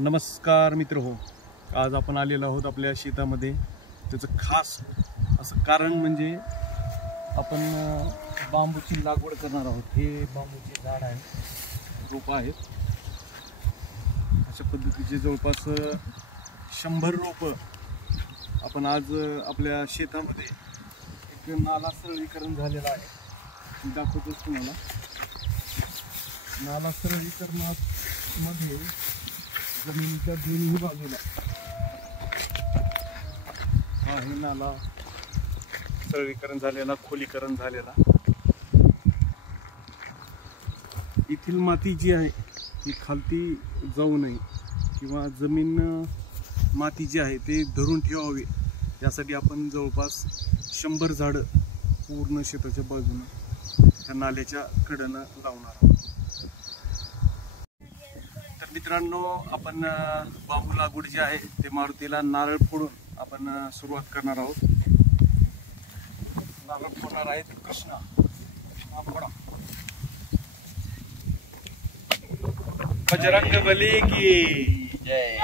नमस्कार मित्र हो, आज आपण आलेलो आहोत आपल्या शेतामध्ये. त्याचं खास असं कारण म्हणजे आपण बांबूची लागवड करणार आहोत. हे बांबूचे झाड आहे, रोपं आहेत. अशा पद्धतीचे जवळपास 100 रोपं आपण आज आपल्या शेतामध्ये एक नाला सरळीकरण झालेला आहे, दाखवतोच तुम्हाला. नाला सरळीकरणामध्ये जमिनीच्या दोन्ही बाजूला हा हे नाला सरळीकरण झालेला, खोलीकरण झालेला. येथील माती जी आहे ती खालती जाऊ नये किंवा जमीन माती जी आहे ते धरून ठेवावी, यासाठी आपण जवळपास 100 झाडं पूर्ण शेताच्या बाजूनं त्या नाल्याच्या कडेनं लावणार आहोत. तर मित्रांनो, आपण बांबू लागवड जी आहे ते मारुतीला नारळ फोडून आपण सुरुवात करणार आहोत. नारळ फोडणार आहेत कृष्णा. बजरंग बली की जय.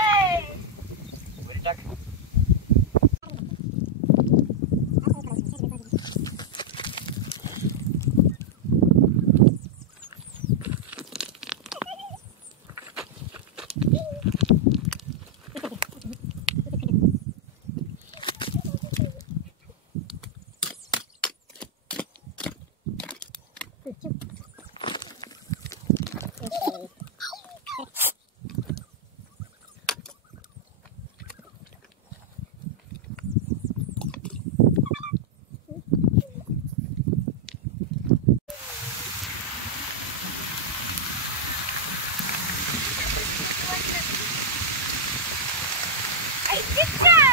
Good job!